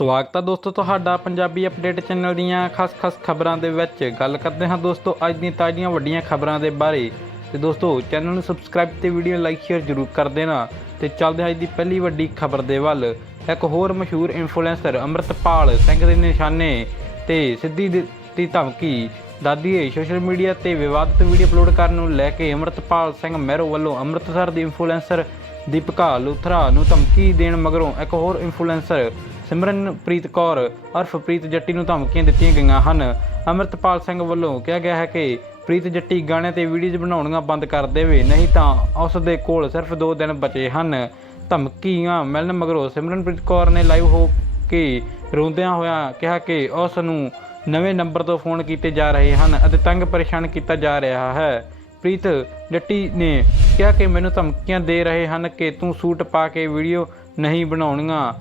ਸਵਾਗਤ ਹੈ ਦੋਸਤੋ ਤੁਹਾਡਾ ਪੰਜਾਬੀ ਅਪਡੇਟ ਚੈਨਲ ਦੀਆਂ ਖਾਸ-ਖਾਸ ਖਬਰਾਂ ਦੇ ਵਿੱਚ। ਗੱਲ ਕਰਦੇ ਹਾਂ ਦੋਸਤੋ ਅੱਜ ਦੀਆਂ ਤਾਜ਼ੀਆਂ ਵੱਡੀਆਂ ਖਬਰਾਂ ਦੇ ਬਾਰੇ। ਤੇ ਦੋਸਤੋ ਚੈਨਲ ਨੂੰ ਸਬਸਕ੍ਰਾਈਬ ਤੇ ਵੀਡੀਓ ਲਾਈਕ ਸ਼ੇਅਰ ਜ਼ਰੂਰ ਕਰ ਦੇਣਾ। ਤੇ ਚੱਲਦੇ ਹਾਂ ਅੱਜ ਦੀ ਪਹਿਲੀ ਵੱਡੀ ਖਬਰ ਦੇ ਵੱਲ। ਇੱਕ ਹੋਰ ਮਸ਼ਹੂਰ ਇਨਫਲੂਐਂਸਰ ਅੰਮ੍ਰਿਤਪਾਲ ਸਿੰਘ ਦੇ ਨਿਸ਼ਾਨੇ ਤੇ ਸਿੱਧੀ ਦੀ ਧਮਕੀ। ਦਾਦੀਏ ਸੋਸ਼ਲ ਮੀਡੀਆ ਤੇ ਵਿਵਾਦਿਤ ਵੀਡੀਓ ਅਪਲੋਡ ਕਰਨ ਨੂੰ ਲੈ ਕੇ ਅੰਮ੍ਰਿਤਪਾਲ ਸਿੰਘ ਮਹਿਰੋ ਵੱਲੋਂ ਅੰਮ੍ਰਿਤਸਰ ਦੀ ਇਨਫਲੂਐਂਸਰ ਦੀਪਕਾ ਲੂਥਰਾ ਨੂੰ ਧਮਕੀ ਦੇਣ ਮਗਰੋਂ ਇੱਕ ਹੋਰ ਇਨਫਲੂਐਂਸਰ ਸਿਮਰਨਪ੍ਰੀਤ ਕੌਰ ਉਰਫ ਪ੍ਰੀਤ ਜੱਟੀ ਨੂੰ ਧਮਕੀਆਂ ਦਿੱਤੀਆਂ ਗਈਆਂ ਹਨ। ਅੰਮ੍ਰਿਤਪਾਲ ਸਿੰਘ ਵੱਲੋਂ ਕਿਹਾ ਗਿਆ ਹੈ ਕਿ ਪ੍ਰੀਤ ਜੱਟੀ ਗਾਣੇ ਤੇ ਵੀਡੀਓਜ਼ ਬਣਾਉਣੀਆਂ ਬੰਦ ਕਰ ਦੇਵੇ, ਨਹੀਂ ਤਾਂ ਉਸ ਦੇ ਕੋਲ ਸਿਰਫ 2 ਦਿਨ ਬਚੇ ਹਨ। ਧਮਕੀਆਂ ਮਿਲਣ ਮਗਰੋਂ ਸਿਮਰਨਪ੍ਰੀਤ ਕੌਰ ਨੇ ਲਾਈਵ ਹੋ ਕੇ ਰੋਂਦਿਆਂ ਹੋਇਆਂ ਕਿਹਾ ਕਿ ਉਸ ਨੂੰ ਨਵੇਂ ਨੰਬਰ ਤੋਂ ਫੋਨ ਕੀਤੇ ਜਾ ਰਹੇ ਹਨ ਅਤੇ ਤੰਗ ਪਰੇਸ਼ਾਨ ਕੀਤਾ ਜਾ ਰਿਹਾ ਹੈ। ਪ੍ਰੀਤ ਜੱਟੀ ਨੇ ਕਿਹਾ ਕਿ ਮੈਨੂੰ ਧਮਕੀਆਂ ਦੇ ਰਹੇ ਹਨ ਕਿ ਤੂੰ ਸੂਟ ਪਾ ਕੇ ਵੀਡੀਓ ਨਹੀਂ ਬਣਾਉਣੀਆਂ।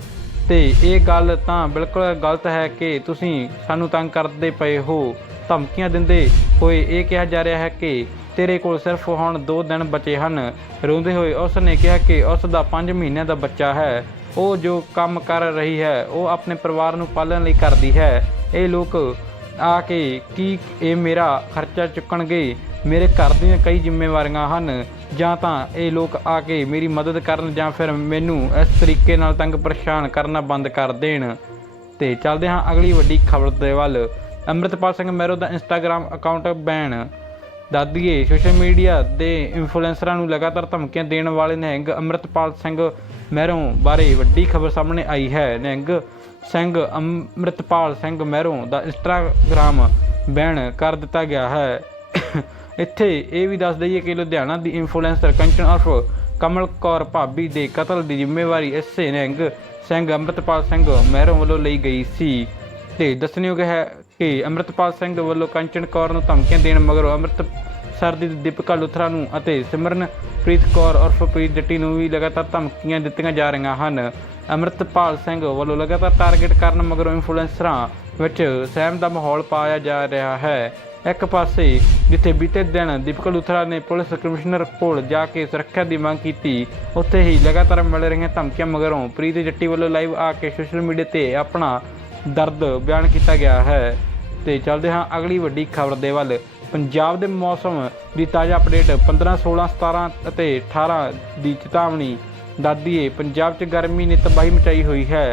ਤੇ ਇਹ ਗੱਲ ਤਾਂ ਬਿਲਕੁਲ ਗਲਤ ਹੈ ਕਿ ਤੁਸੀਂ ਸਾਨੂੰ ਤੰਗ ਕਰਦੇ ਪਏ ਹੋ। ਧਮਕੀਆਂ ਦਿੰਦੇ ਹੋਏ ਇਹ ਕਿਹਾ ਜਾ ਰਿਹਾ ਹੈ ਕਿ ਤੇਰੇ ਕੋਲ ਸਿਰਫ ਹੁਣ 2 ਦਿਨ ਬਚੇ ਹਨ। ਰੋਂਦੇ ਹੋਏ ਉਸ ਨੇ ਕਿਹਾ ਕਿ ਉਸ ਦਾ 5 ਮਹੀਨਿਆਂ ਦਾ ਬੱਚਾ ਹੈ। ਉਹ ਜੋ ਕੰਮ ਕਰ ਰਹੀ ਹੈ, ਉਹ ਆਪਣੇ ਪਰਿਵਾਰ ਨੂੰ ਪਾਲਣ ਲਈ ਕਰਦੀ ਹੈ। ਇਹ ਲੋਕ ਆ ਕੇ ਕੀ ਇਹ ਮੇਰਾ ਖਰਚਾ ਚੁੱਕਣਗੇ? ਮੇਰੇ ਘਰ ਦੀਆਂ ਕਈ ਜ਼ਿੰਮੇਵਾਰੀਆਂ ਹਨ। ਜਾਂ ਤਾਂ ਇਹ ਲੋਕ ਆ ਕੇ ਮੇਰੀ ਮਦਦ ਕਰਨ ਜਾਂ ਫਿਰ ਮੈਨੂੰ ਇਸ ਤਰੀਕੇ ਨਾਲ ਤੰਗ ਪਰੇਸ਼ਾਨ ਕਰਨਾ ਬੰਦ ਕਰ ਦੇਣ। ਤੇ ਚੱਲਦੇ ਹਾਂ ਅਗਲੀ ਵੱਡੀ ਖਬਰ ਦੇ ਵੱਲ। ਅੰਮ੍ਰਿਤਪਾਲ ਸਿੰਘ ਮਹਿਰੋ ਦਾ ਇੰਸਟਾਗ੍ਰam ਅਕਾਊਂਟ ਬੈਨ ਦਾਦੀਏ ਸੋਸ਼ਲ ਮੀਡੀਆ ਦੇ ਇਨਫਲੂਐਂਸਰਾਂ ਨੂੰ ਲਗਾਤਾਰ ਧਮਕੀਆਂ ਦੇਣ ਵਾਲੇ ਨਿਹੰਗ ਅੰਮ੍ਰਿਤਪਾਲ ਸਿੰਘ ਮਹਿਰੋਂ ਬਾਰੇ ਵੱਡੀ ਖਬਰ ਸਾਹਮਣੇ ਆਈ ਹੈ। ਨਿਹੰਗ ਸਿੰਘ ਅੰਮ੍ਰਿਤਪਾਲ ਸਿੰਘ ਮਹਿਰੋਂ ਦਾ ਇੰਸਟਾਗ੍ਰam ਬੈਨ ਕਰ ਦਿੱਤਾ ਗਿਆ ਹੈ। ਇੱਥੇ ਇਹ ਵੀ ਦੱਸ ਦਈਏ ਕਿ ਲੁਧਿਆਣਾ ਦੀ ਇਨਫਲੂਐਂਸਰ ਕੰਚਨ ਉਰਫ ਕਮਲ ਕੌਰ ਭਾਬੀ ਦੇ ਕਤਲ ਦੀ ਜ਼ਿੰਮੇਵਾਰੀ ਇਸੇ ਨਿੰਗ ਸਿੰਘ ਅੰਮ੍ਰਿਤਪਾਲ ਸਿੰਘ ਮਹਿਰੋਂ ਵੱਲੋਂ ਲਈ ਗਈ ਸੀ। ਤੇ ਦੱਸਣਯੋਗ ਹੈ ਕਿ ਅੰਮ੍ਰਿਤਪਾਲ ਸਿੰਘ ਵੱਲੋਂ ਕੰਚਨ ਕੌਰ ਨੂੰ ਧਮਕੀਆਂ ਦੇਣ ਮਗਰੋਂ ਅੰਮ੍ਰਿਤਸਰ ਦੀ ਦੀਪਿਕਾ ਲੁਥਰਾ ਨੂੰ ਅਤੇ ਸਿਮਰਨਪ੍ਰੀਤ ਕੌਰ ਉਰਫ ਪ੍ਰੀਤ ਜੱਟੀ ਨੂੰ ਵੀ ਲਗਾਤਾਰ ਧਮਕੀਆਂ ਦਿੱਤੀਆਂ ਜਾ ਰਹੀਆਂ ਹਨ। ਅੰਮ੍ਰਿਤਪਾਲ ਸਿੰਘ ਵੱਲੋਂ ਲਗਾਤਾਰ ਟਾਰਗੇਟ ਕਰਨ ਮਗਰੋਂ ਇਨਫਲੂਐਂਸਰਾਂ ਵਿੱਚ ਸਹਿਮ ਦਾ ਮਾਹੌਲ ਪਾਇਆ ਜਾ ਰਿਹਾ ਹੈ। ਇੱਕ ਪਾਸੇ ਜਿੱਥੇ ਬੀਤੇ ਦਿਨ ਦੀਪਕ ਲੁਥਰਾ ਨੇ ਪੁਲਿਸ ਕਮਿਸ਼ਨਰ ਕੋਲ ਜਾ ਕੇ ਸੁਰੱਖਿਆ ਦੀ ਮੰਗ ਕੀਤੀ, ਉੱਥੇ ਹੀ ਲਗਾਤਾਰ ਮਿਲ ਰਹੀਆਂ ਧਮਕੀਆਂ ਮਗਰੋਂ ਪ੍ਰੀਤ ਜੱਟੀ ਵੱਲੋਂ ਲਾਈਵ ਆ ਕੇ ਸੋਸ਼ਲ ਮੀਡੀਆ ਤੇ ਆਪਣਾ ਦਰਦ ਬਿਆਨ ਕੀਤਾ ਗਿਆ ਹੈ। ਤੇ ਚੱਲਦੇ ਹਾਂ ਅਗਲੀ ਵੱਡੀ ਖਬਰ ਦੇ ਵੱਲ। ਪੰਜਾਬ ਦੇ ਮੌਸਮ ਦੀ ਤਾਜ਼ਾ ਅਪਡੇਟ 15 16 17 ਅਤੇ 18 ਦੀ ਚੇਤਾਵਨੀ। ਦਾਦੀਏ ਪੰਜਾਬ 'ਚ ਗਰਮੀ ਨੇ ਤਬਾਹੀ ਮਚਾਈ ਹੋਈ ਹੈ।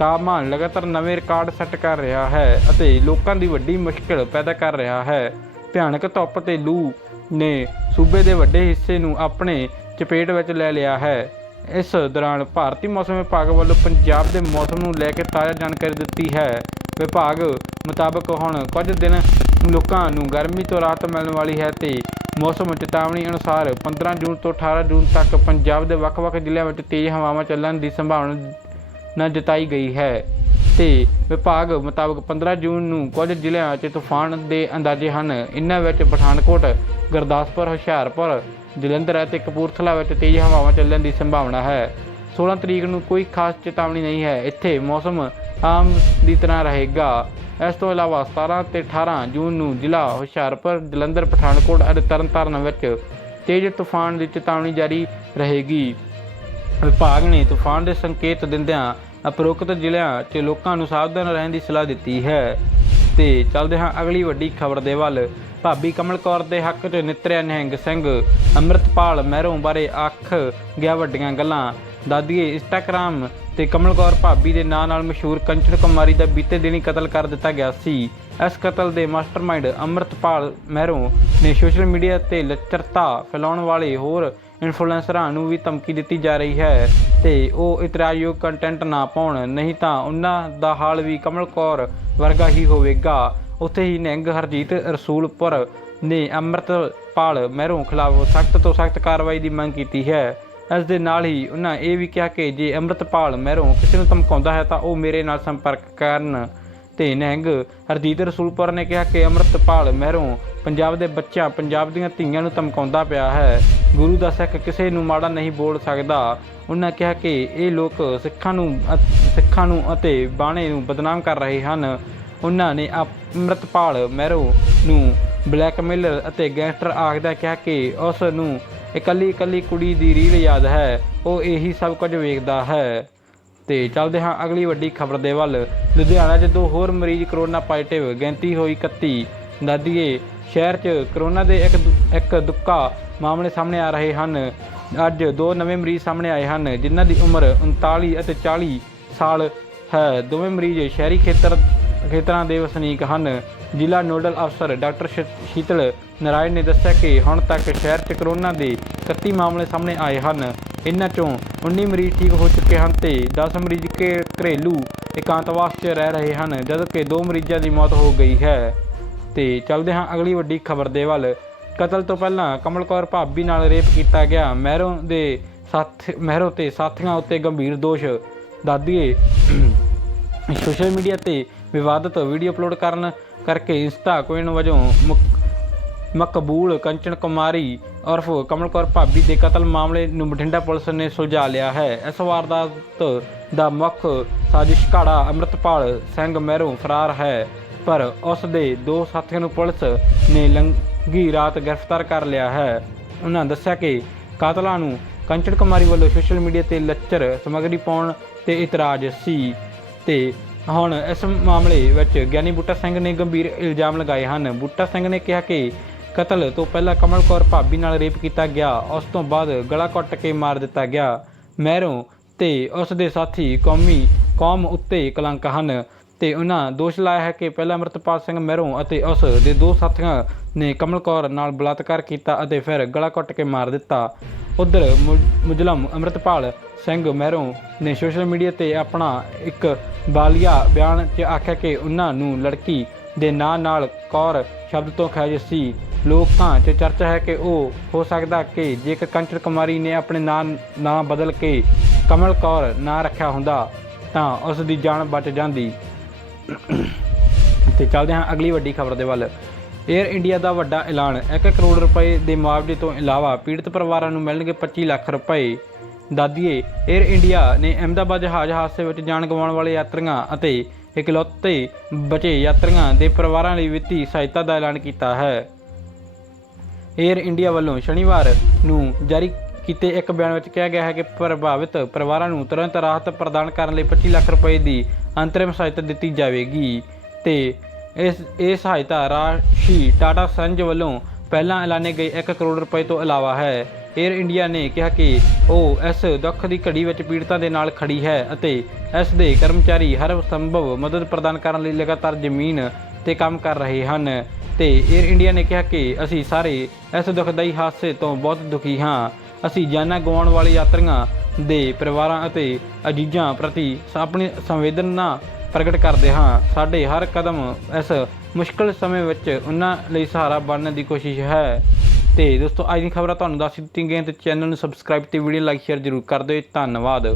ਤਾਪਮਾਨ ਲਗਾਤਾਰ ਨਵੇਂ ਰਿਕਾਰਡ ਸੈੱਟ ਕਰ ਰਿਹਾ ਹੈ ਅਤੇ ਲੋਕਾਂ ਦੀ ਵੱਡੀ ਮੁਸ਼ਕਲ ਪੈਦਾ ਕਰ ਰਿਹਾ ਹੈ। ਭਿਆਨਕ ਧੁੱਪ ਤੇ ਲੂ ਨੇ ਸੂਬੇ ਦੇ ਵੱਡੇ ਹਿੱਸੇ ਨੂੰ ਆਪਣੇ ਚਪੇਟ ਵਿੱਚ ਲੈ ਲਿਆ ਹੈ। ਇਸ ਦੌਰਾਨ ਭਾਰਤੀ ਮੌਸਮ ਵਿਭਾਗ ਵੱਲੋਂ ਪੰਜਾਬ ਦੇ ਮੌਸਮ ਨੂੰ ਲੈ ਕੇ ਤਾਜ਼ਾ ਜਾਣਕਾਰੀ ਦਿੱਤੀ ਹੈ। ਵਿਭਾਗ ਮੁਤਾਬਕ ਹੁਣ ਕੁਝ ਦਿਨ ਲੋਕਾਂ ਨੂੰ ਗਰਮੀ ਤੋਂ ਰਾਹਤ ਮਿਲਣ ਵਾਲੀ ਹੈ ਤੇ ਮੌਸਮ ਚੇਤਾਵਨੀ ਅਨੁਸਾਰ 15 ਜੂਨ ਤੋਂ 18 ਜੂਨ ਤੱਕ ਪੰਜਾਬ ਦੇ ਵੱਖ-ਵੱਖ ਜ਼ਿਲ੍ਹਿਆਂ ਵਿੱਚ ਤੇਜ਼ ਹਵਾਵਾਂ ਚੱਲਣ ਦੀ ਸੰਭਾਵਨਾ ਨਾ ਜਤਾਈ ਗਈ ਹੈ। ਤੇ ਵਿਭਾਗ ਮੁਤਾਬਕ 15 ਜੂਨ ਨੂੰ ਕੁਝ ਜ਼ਿਲ੍ਹਿਆਂ 'ਚ ਤੂਫਾਨ ਦੇ ਅੰਦਾਜ਼ੇ ਹਨ। ਇਨ੍ਹਾਂ ਵਿੱਚ ਪਠਾਨਕੋਟ, ਗੁਰਦਾਸਪੁਰ, ਹੁਸ਼ਿਆਰਪੁਰ, ਜਲੰਧਰ ਅਤੇ ਕਪੂਰਥਲਾ ਵਿੱਚ ਤੇਜ਼ ਹਵਾਵਾਂ ਚੱਲਣ ਦੀ ਸੰਭਾਵਨਾ ਹੈ। 16 ਤਰੀਕ ਨੂੰ ਕੋਈ ਖਾਸ ਚੇਤਾਵਨੀ ਨਹੀਂ ਹੈ। ਇੱਥੇ ਮੌਸਮ ਆਮ ਦੀ ਤਰ੍ਹਾਂ ਰਹੇਗਾ। ਇਸ ਤੋਂ ਇਲਾਵਾ 17 ਤੇ 18 ਜੂਨ ਨੂੰ ਜ਼ਿਲ੍ਹਾ ਹੁਸ਼ਿਆਰਪੁਰ, ਜਲੰਧਰ, ਪਠਾਨਕੋਟ ਅਤੇ ਤਰਨਤਾਰਨ ਵਿੱਚ ਤੇਜ਼ ਤੂਫਾਨ ਦੀ ਚੇਤਾਵਨੀ ਜਾਰੀ ਰਹੇਗੀ। ਵਿਭਾਗ ਨੇ ਤੂਫਾਨ ਦੇ ਸੰਕੇਤ ਦਿੰਦਿਆਂ ਉਪਰੋਕਤ ਜ਼ਿਲ੍ਹਿਆਂ 'ਚ ਲੋਕਾਂ ਨੂੰ ਸਾਵਧਾਨ ਰਹਿਣ ਦੀ ਸਲਾਹ ਦਿੱਤੀ ਹੈ। ਤੇ ਚੱਲਦੇ ਹਾਂ ਅਗਲੀ ਵੱਡੀ ਖਬਰ ਦੇ ਵੱਲ। ਭਾਬੀ ਕਮਲ ਕੌਰ ਦੇ ਹੱਕ 'ਚ ਨਿਤਰਿਆ ਨਿਹੰਗ ਸਿੰਘ। ਅੰਮ੍ਰਿਤਪਾਲ ਮਹਿਰੋਂ ਬਾਰੇ ਆਖ ਗਿਆ ਵੱਡੀਆਂ ਗੱਲਾਂ। ਦਾਦੀਏ, ਇੰਸਟਾਗ੍ਰਾਮ ਤੇ ਕਮਲ ਕੌਰ ਭਾਬੀ ਦੇ ਨਾਂ ਨਾਲ ਮਸ਼ਹੂਰ ਕੰਚਨ ਕੁਮਾਰੀ ਦਾ ਬੀਤੇ ਦਿਨੀ ਕਤਲ ਕਰ ਦਿੱਤਾ ਗਿਆ ਸੀ। ਇਸ ਕਤਲ ਦੇ ਮਾਸਟਰਮਾਈਂਡ ਅੰਮ੍ਰਿਤਪਾਲ ਮਹਿਰੋਂ ਨੇ ਸੋਸ਼ਲ ਮੀਡੀਆ ਤੇ ਲੱਚਰਤਾ ਫੈਲਾਉਣ ਵਾਲੇ ਹੋਰ ਇਨਫਲੂਐਂਸਰਾਂ ਨੂੰ ਵੀ ਧਮਕੀ ਦਿੱਤੀ ਜਾ ਰਹੀ ਹੈ ਤੇ ਉਹ ਇਤਰਾਜ਼ਯੋਗ ਕੰਟੈਂਟ ਨਾ ਪਾਉਣ, ਨਹੀਂ ਤਾਂ ਉਹਨਾਂ ਦਾ ਹਾਲ ਵੀ ਕਮਲ ਕੌਰ ਵਰਗਾ ਹੀ ਹੋਵੇਗਾ। ਉੱਥੇ ਹੀ ਨਿਹੰਗ ਹਰਜੀਤ ਰਸੂਲਪੁਰ ਨੇ ਅੰਮ੍ਰਿਤਪਾਲ ਮਹਿਰੋਂ ਖਿਲਾਫ ਸਖਤ ਤੋਂ ਸਖਤ ਕਾਰਵਾਈ ਦੀ ਮੰਗ ਕੀਤੀ ਹੈ। ਇਸ ਦੇ ਨਾਲ ਹੀ ਉਹਨਾਂ ਇਹ ਵੀ ਕਿਹਾ ਕਿ ਜੇ ਅੰਮ੍ਰਿਤਪਾਲ ਮਹਿਰੋਂ ਕਿਸੇ ਨੂੰ ਧਮਕਾਉਂਦਾ ਹੈ ਤਾਂ ਉਹ ਮੇਰੇ ਨਾਲ ਸੰਪਰਕ ਕਰਨ। ਤੇ ਨਿਹੰਗ ਹਰਜੀਤ ਰਸੂਲਪੁਰ ਨੇ ਕਿਹਾ ਕਿ ਅੰਮ੍ਰਿਤਪਾਲ ਮਹਿਰੋਂ ਪੰਜਾਬ ਦੇ ਬੱਚਿਆਂ, ਪੰਜਾਬ ਦੀਆਂ ਧੀਆਂ ਨੂੰ ਧਮਕਾਉਂਦਾ ਪਿਆ ਹੈ। ਗੁਰੂ ਦਾ ਸਿੱਖ ਕਿਸੇ ਨੂੰ ਮਾੜਾ ਨਹੀਂ ਬੋਲ ਸਕਦਾ। ਉਹਨਾਂ ਕਿਹਾ ਕਿ ਇਹ ਲੋਕ ਸਿੱਖਾਂ ਨੂੰ ਸਿੱਖਾਂ ਨੂੰ ਅਤੇ ਬਾਣੇ ਨੂੰ ਬਦਨਾਮ ਕਰ ਰਹੇ ਹਨ। ਉਹਨਾਂ ਨੇ ਅੰਮ੍ਰਿਤਪਾਲ ਮਹਿਰੋ ਨੂੰ ਬਲੈਕਮੇਲਰ ਅਤੇ ਗੈਂਗਸਟਰ ਆਖਦਾ ਕਿਹਾ ਕਿ ਉਸ ਨੂੰ ਇਕੱਲੀ ਇਕੱਲੀ ਕੁੜੀ ਦੀ ਰੀਲ ਯਾਦ ਹੈ। ਉਹ ਇਹੀ ਸਭ ਕੁਝ ਵੇਖਦਾ ਹੈ। ਤੇ ਚੱਲਦੇ ਹਾਂ ਅਗਲੀ ਵੱਡੀ ਖਬਰ ਦੇ ਵੱਲ। ਲੁਧਿਆਣਾ 'ਚ ਦੋ ਹੋਰ ਮਰੀਜ਼ ਕਰੋਨਾ ਪੋਜ਼ਿਟਿਵ ਗਿਣਤੀ ਹੋਈ 31 ਦਾਦੀਏ, ਸ਼ਹਿਰ 'ਚ ਕਰੋਨਾ ਦੇ ਇੱਕ ਦੁ- ਇੱਕ ਦੁੱਕਾ ਮਾਮਲੇ ਸਾਹਮਣੇ ਆ ਰਹੇ ਹਨ। ਅੱਜ ਦੋ ਨਵੇਂ ਮਰੀਜ਼ ਸਾਹਮਣੇ ਆਏ ਹਨ, ਜਿਨ੍ਹਾਂ ਦੀ ਉਮਰ 39 ਅਤੇ 40 ਸਾਲ ਹੈ। ਦੋਵੇਂ ਮਰੀਜ਼ ਸ਼ਹਿਰੀ ਖੇਤਰ, ਖੇਤਰਾਂ ਦੇ ਵਸਨੀਕ ਹਨ। ਜ਼ਿਲ੍ਹਾ ਨੋਡਲ ਅਫਸਰ ਡਾਕਟਰ ਸ਼- ਸ਼ੀਤਲ ਨਾਰਾਇਣ ਨੇ ਦੱਸਿਆ ਕਿ ਹੁਣ ਤੱਕ ਸ਼ਹਿਰ 'ਚ ਕਰੋਨਾ ਦੇ 31 ਮਾਮਲੇ ਸਾਹਮਣੇ ਆਏ ਹਨ। ਇਨ੍ਹਾਂ ਚੋਂ 19 ਮਰੀਜ਼ ਠੀਕ ਹੋ ਚੁੱਕੇ ਹਨ ਤੇ 10 ਮਰੀਜ਼ ਕੇ ਘਰੇਲੂ ਇਕਾਂਤਵਾਸ 'ਚ ਰਹਿ ਰਹੇ ਹਨ, ਜਦਕਿ ਦੋ ਮਰੀਜ਼ਾਂ ਦੀ ਮੌਤ ਹੋ ਗਈ ਹੈ। ਤੇ ਚੱਲਦੇ ਹਾਂ ਅਗਲੀ ਵੱਡੀ ਖਬਰ ਦੇ ਵੱਲ। ਕਤਲ ਤੋਂ ਪਹਿਲਾਂ ਕਮਲ ਕੌਰ ਭਾਬੀ ਨਾਲ ਰੇਪ ਕੀਤਾ ਗਿਆ। ਮਹਿਰੋਂ ਦੇ ਸਾਥ ਮਹਿਰੋਂ ਤੇ ਸਾਥੀਆਂ ਉੱਤੇ ਗੰਭੀਰ ਦੋਸ਼ ਦਾਦੀਏ। ਸੋਸ਼ਲ ਮੀਡੀਆ ਤੇ ਵਿਵਾਦਤ ਵੀਡੀਓ ਅਪਲੋਡ ਕਰਨ ਕਰਕੇ ਇੰਸਟਾ ਕੁਇਨ ਵਜੋਂ ਮੁਕ- ਮਕਬੂਲ ਕੰਚਨ ਕੁਮਾਰੀ ਉਰਫ ਕਮਲ ਕੌਰ ਭਾਬੀ ਦੇ ਕਤਲ ਮਾਮਲੇ ਨੂੰ ਬਠਿੰਡਾ ਪੁਲਿਸ ਨੇ ਸੁਲਝਾ ਲਿਆ ਹੈ। ਇਸ ਵਾਰਦਾਤ ਦਾ ਮੁੱਖ ਸਾਜ਼ਿਸ਼ ਘਾੜਾ ਅੰਮ੍ਰਿਤਪਾਲ ਸਿੰਘ ਮਹਿਰੋਂ ਫਰਾਰ ਹੈ, ਪਰ ਉਸ ਦੇ ਦੋ ਸਾਥੀਆਂ ਨੂੰ ਪੁਲਿਸ ਨੇ ਲੰਘੀ ਰਾਤ ਗ੍ਰਿਫਤਾਰ ਕਰ ਲਿਆ ਹੈ। ਉਹਨਾਂ ਦੱਸਿਆ ਕਿ ਕਾਤਲਾਂ ਨੂੰ ਕੰਚਨ ਕੁਮਾਰੀ ਵੱਲੋਂ ਸੋਸ਼ਲ ਮੀਡੀਆ ਤੇ ਲੱਚਰ, ਸਮੱਗਰੀ ਪਾਉਣ ਤੇ ਇਤਰਾਜ਼ ਸੀ ਤੇ ਹੁਣ ਇਸ ਮਾਮਲੇ ਵਿੱਚ ਗਿਆਨੀ ਬੂਟਾ ਸਿੰਘ ਨੇ ਗੰਭੀਰ ਇਲਜ਼ਾਮ ਲਗਾਏ ਹਨ। ਬੂਟਾ ਸਿੰਘ ਨੇ ਕਿਹਾ ਕਿ ਕਤਲ ਤੋਂ ਪਹਿਲਾਂ ਕਮਲ ਕੌਰ ਭਾਬੀ ਨਾਲ ਰੇਪ ਕੀਤਾ ਗਿਆ, ਉਸ ਤੋਂ ਬਾਅਦ ਗਲਾ ਕੱਟ ਕੇ ਮਾਰ ਦਿੱਤਾ ਗਿਆ। ਮਹਿਰੋਂ ਤੇ ਉਸ ਦੇ ਸਾਥੀ ਕੌਮੀ ਕੌਮ ਉੱਤੇ ਕਲੰਕ ਹਨ ਤੇ ਉਹਨਾਂ ਦੋਸ਼ ਲਾਇਆ ਹੈ ਕਿ ਪਹਿਲਾਂ ਅਮਰਤਪਾਲ ਸਿੰਘ ਮਹਿਰੋਂ ਅਤੇ ਉਸ ਦੇ ਦੋ ਸਾਥੀਆਂ ਨੇ ਕਮਲ ਕੌਰ ਨਾਲ ਬਲਾਤਕਾਰ ਕੀਤਾ ਅਤੇ ਫਿਰ ਗਲਾ ਕੱਟ ਕੇ ਮਾਰ ਦਿੱਤਾ। ਉਧਰ ਮੁਜਲਮ ਅਮਰਤਪਾਲ ਸਿੰਘ ਮਹਿਰੋਂ ਨੇ ਸੋਸ਼ਲ ਮੀਡੀਆ ਤੇ ਆਪਣਾ ਇੱਕ ਬਾਲੀਆ ਬਿਆਨ 'ਚ ਆਖਿਆ ਕਿ ਉਹਨਾਂ ਨੂੰ ਲੜਕੀ ਦੇ ਨਾਂ ਨਾਲ ਕੌਰ ਸ਼ਬਦ ਤੋਂ ਖਾਇਸ਼ ਸੀ। ਲੋਕਾਂ 'ਚ ਚਰਚਾ ਹੈ ਕਿ ਉਹ ਹੋ ਸਕਦਾ ਕਿ ਜੇਕਰ ਕੰਚਨ ਕੁਮਾਰੀ ਨੇ ਆਪਣੇ ਨਾਂ ਨਾਂ ਬਦਲ ਕੇ ਕਮਲ ਕੌਰ ਨਾਂ ਰੱਖਿਆ ਹੁੰਦਾ ਤਾਂ ਉਸ ਦੀ ਜਾਨ ਬਚ ਜਾਂਦੀ। ਤੇ ਚੱਲਦੇ ਹਾਂ ਅਗਲੀ ਵੱਡੀ ਖਬਰ ਦੇ ਵੱਲ। ਏਅਰ ਇੰਡੀਆ ਦਾ ਵੱਡਾ ਐਲਾਨ 1 ਕਰੋੜ ਰੁਪਏ ਦੇ ਮੁਆਵਜ਼ੇ ਤੋਂ ਇਲਾਵਾ ਪੀੜਤ ਪਰਿਵਾਰਾਂ ਨੂੰ ਮਿਲਣਗੇ 25 ਲੱਖ ਰੁਪਏ। ਦਾਦੀਏ ਏਅਰ ਇੰਡੀਆ ਨੇ ਅਹਿਮਦਾਬਾਦ ਜਹਾਜ਼ ਹਾਦਸੇ ਵਿੱਚ ਜਾਨ ਗਵਾਉਣ ਵਾਲੇ ਯਾਤਰੀਆਂ ਅਤੇ ਇਕਲੌਤੇ ਬਚੇ ਯਾਤਰੀਆਂ ਦੇ ਪਰਿਵਾਰਾਂ ਲਈ ਵਿੱਤੀ ਸਹਾਇਤਾ ਦਾ ਐਲਾਨ ਕੀਤਾ ਹੈ। ਏਅਰ ਇੰਡੀਆ ਵੱਲੋਂ ਸ਼ਨੀਵਾਰ ਨੂੰ ਜਾਰੀ ਕੀਤੇ ਇੱਕ ਬਿਆਨ ਵਿੱਚ ਕਿਹਾ ਗਿਆ ਹੈ ਕਿ ਪ੍ਰਭਾਵਿਤ ਪਰਿਵਾਰਾਂ ਨੂੰ ਤੁਰੰਤ ਰਾਹਤ ਪ੍ਰਦਾਨ ਕਰਨ ਲਈ 25 ਲੱਖ ਰੁਪਏ ਦੀ ਅੰਤਰਿਮ ਸਹਾਇਤਾ ਦਿੱਤੀ ਜਾਵੇਗੀ ਤੇ ਇਸ, ਇਹ ਸਹਾਇਤਾ ਰਾਸ਼ੀ ਟਾਟਾ ਸੰਜ ਵੱਲੋਂ ਪਹਿਲਾਂ ਐਲਾਨੇ ਗਏ 1 ਕਰੋੜ ਰੁਪਏ ਤੋਂ ਇਲਾਵਾ ਹੈ। 에ਅਰ ਇੰਡੀਆ ਨੇ ਕਿਹਾ ਕਿ ਉਹ ਇਸ ਦੁੱਖ ਦੀ ਘੜੀ ਵਿੱਚ ਪੀੜਤਾਂ ਦੇ ਨਾਲ ਖੜੀ ਹੈ ਅਤੇ ਇਸ ਦੇ ਕਰਮਚਾਰੀ ਹਰ ਸੰਭਵ ਮਦਦ ਪ੍ਰਦਾਨ ਕਰਨ ਲਈ ਲਗਾਤਾਰ ਜ਼ਮੀਨ ਤੇ ਕੰਮ ਕਰ ਰਹੇ ਹਨ ਤੇ 에ਅਰ ਇੰਡੀਆ ਨੇ ਕਿਹਾ ਕਿ ਅਸੀਂ ਸਾਰੇ ਇਸ ਦੁਖਦਾਈ ਹਾਦਸੇ ਤੋਂ ਬਹੁਤ ਦੁਖੀ ਹਾਂ। ਅਸੀਂ ਜਾਨਾਂ ਗਵਾਉਣ ਵਾਲੇ ਯਾਤਰੀਆਂ ਦੇ ਪਰਿਵਾਰਾਂ ਅਤੇ ਅਜੀਜ਼ਾਂ ਪ੍ਰਤੀ ਆਪਣੀ ਸੰਵੇਦਨਾ ਪ੍ਰਗਟ ਕਰਦੇ ਹਾਂ। ਸਾਡੇ ਹਰ ਕਦਮ ਇਸ ਮੁਸ਼ਕਲ ਸਮੇਂ ਵਿੱਚ ਉਹਨਾਂ ਲਈ ਸਹਾਰਾ ਬਣਨ ਦੀ ਕੋਸ਼ਿਸ਼ ਹੈ। ਤੇ ਦੋਸਤੋ, ਅੱਜ ਦੀ ਖਬਰਾਂ ਤੁਹਾਨੂੰ ਦੱਸ ਦਿੱਤੀਆਂ ਗਈਆਂ ਤੇ ਚੈਨਲ ਨੂੰ ਸਬਸਕ੍ਰਾਈਬ ਤੇ ਵੀਡੀਓ ਲਾਈਕ ਸ਼ੇਅਰ ਜ਼ਰੂਰ ਕਰ ਦਿਓ। ਧੰਨਵਾਦ।